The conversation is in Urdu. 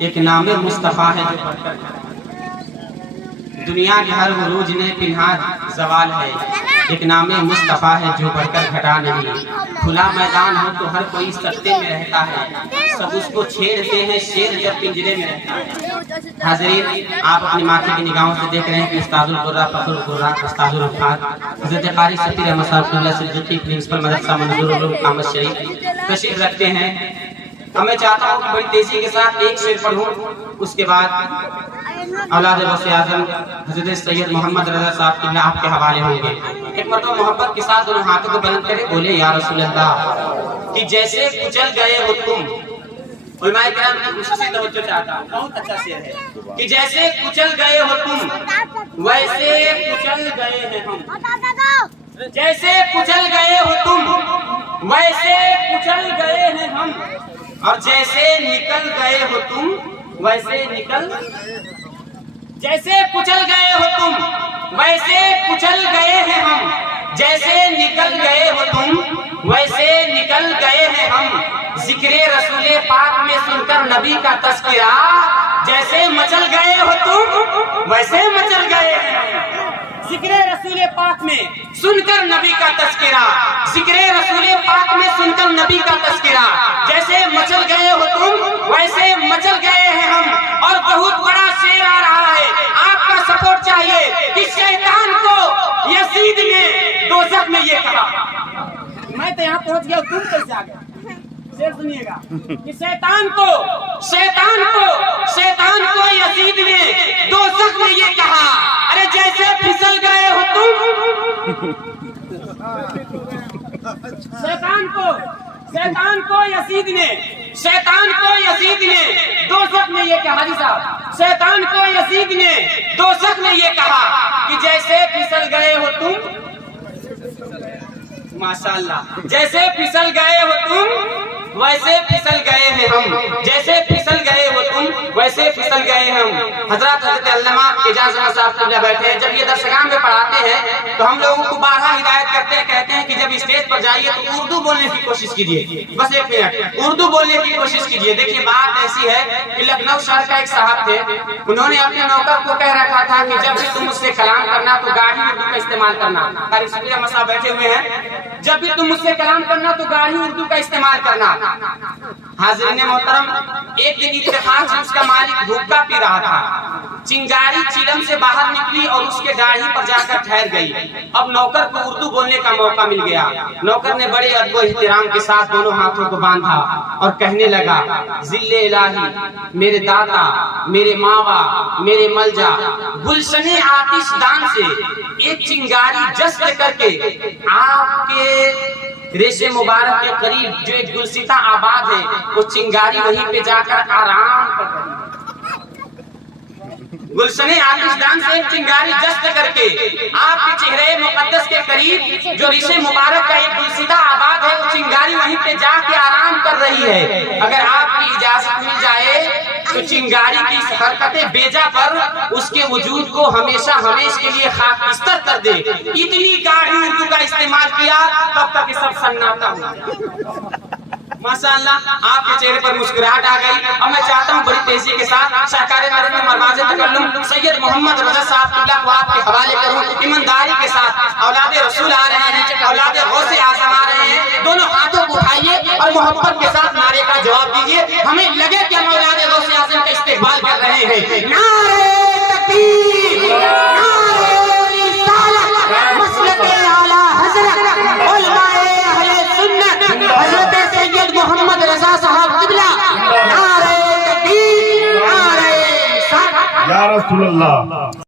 ایک نام مصطفیٰ ہے جو بڑھ کر دنیا کے ہر عروج نے پنہا زوال ہے، ایک نام مصطفیٰ ہے جو بڑھ کر گھٹا نہیں، کھلا میدان ہو تو ہر کوئی سکتے میں رہتا ہے، سب اس کو چھیڑتے ہیں شیر جب پنجرے میں رہتا ہے۔ حاضرین، آپ اپنی ماتھے کی نگاہوں سے دیکھ رہے ہیں کہ استاد القرہ فخر القرہ استاد الرفات حضرت قاری سفیر احمد صاحب اللہ صدیقی پرنسپل مدرسہ منظور العلوم قامت شریف تشریف رکھتے ہیں۔ اب میں چاہتا ہوں کہ بڑی تیزی کے ساتھ ایک شعر پڑھوں، اس کے بعد اولاد غوث اعظم حضرت سید محمد رضا صاحب قبلہ آپ کے حوالے ہوں گے۔ ایک مرتبہ محبت کے ساتھ دونوں ہاتھوں کو بلند کرے، بولے یا رسول اللہ کہ جیسے کچل گئے ہو تم، علماء کرام نے خصوصی توجہ چاہتا، بہت اچھا شعر ہے کہ جیسے کچل گئے ہو تم ویسے کچل گئے ہیں ہم، جیسے کچل گئے ہو تم ویسے کچل گئے ہیں ہم، اور جیسے نکل گئے ہو تم ویسے نکل، جیسے کچل گئے ہو تم ویسے کچل گئے ہیں ہم، جیسے نکل گئے ہو تم ویسے نکل گئے ہیں ہم، ذکر رسول پاک میں سن کر نبی کا تذکرہ، جیسے مچل گئے ہو تم ویسے مچل گئے ہیں ہم، ذکر رسول پاک میں سن کر نبی کا تذکرہ، ذکر رسول پاک میں سن کر نبی کا تذکرہ، جیسے مچل گئے ہو تم ویسے مچل گئے ہیں ہم۔ اور بہت بڑا شعر آ رہا ہے، آپ کا سپورٹ چاہیے کہ شیطان کو یزید نے دوزخ میں یہ کہا، میں تو یہاں پہنچ گیا تم کیسے آ گیا؟ شعر سنیے گا کہ شیطان کو یزید نے دوزخ میں یہ کہا، ارے جیسے پھسل گئے ہو تم، شیطان کو یزید نے دوزخ میں یہ کہا، حاجی صاحب شیطان کو یزید نے دوزخ میں یہ کہا کہ جیسے پھسل گئے ہو تم، ماشاءاللہ، جیسے پھسل گئے ہو تم ویسے پھسل گئے ہیں ہم، جیسے پھسل گئے ہو تم ویسے پھسل گئے ہیں ہم۔ حضرت علامہ اعجاز احمد صاحب قبلہ بیٹھے ہیں، جب یہ درسگاہ میں پڑھاتے ہیں تو ہم لوگوں کو بارہا ہدایت کرتے ہیں، کہتے ہیں کہ جب اسٹیج پر جائیے تو اردو بولنے کی کوشش کیجیے، بس ایک منٹ اردو بولنے کی کوشش کیجیے۔ دیکھیے بات ایسی ہے کہ لکھنؤ شہر کا ایک صاحب تھے، انہوں نے اپنے نوکر کو کہہ رکھا تھا کہ جب بھی تم مجھ سے کلام کرنا تو گاڑی اردو کا استعمال کرنا، قاری سفیر احمد صاحب بیٹھے ہوئے ہیں، جب بھی تم مجھ سے کلام کرنا تو گاڑی اردو کا استعمال کرنا۔ حاضرین محترم، ایک دن اتفاق سے اس کا مالک بھوکا پی رہا تھا، چنگاری چیلم سے باہر نکلی اور اس کے داڑھی پر جا کر ٹھہر گئی۔ اب نوکر کو اردو بولنے کا موقع مل گیا، نوکر نے بڑے ادب و احترام کے ساتھ دونوں ہاتھوں کو باندھا اور کہنے لگا، ذل الہی میرے داتا، میرے ماوا، میرے ملجا، گلشن آتش دان سے ایک چنگاری جذب کر کے آپ کے ریشے مبارک کے قریب جو ایک گلستہ آباد ہے، وہ چنگاری وہیں پہ جا کر آرام کر رہی ہے۔ گلشن آتش دان سے ایک چنگاری جذب کر کے آپ کے چہرے مقدس کے قریب جو ریشے مبارک کا ایک گلستہ آباد ہے، وہ چنگاری وہیں پہ جا کے آرام کر رہی ہے۔ اگر آپ کی اجازت مل جائے تو چنگاری کی اس حرکت بیجا پر اس کے وجود کو ہمیشہ ہمیش کے لیے خاک بستر کر دے۔ اتنی گاڑی اردو کا استعمال کیا تب تک یہ سب سناٹا ہو گیا۔ ماشاءاللہ آپ کے چہرے پر مسکراہٹ آ گئی۔ اب میں چاہتا ہوں بڑی تیزی کے ساتھ شاہکار نرمی مرواز تکلم سید محمد رضا صاحب قبلہ کو آپ کے حوالے کروں۔ ایمانداری کے ساتھ اولاد رسول آ رہے ہیں، اولاد غوث اعظم آ رہے ہیں، دونوں ہاتھوں کو اٹھائیے اور محبت کے ساتھ نعرے کا جواب دیجیے، ہمیں لگے کہ ہم اولاد غوث اعظم کا استقبال کر رہے ہیں۔ نعرہ تکبیر، نعرہ رسالت، مسلک اعلی حضرت علماء اہل سنت حضرت سید محمد رضا صاحب قبلہ، نعرہ تکبیر، نعرہ رسالت، یا رسول اللہ۔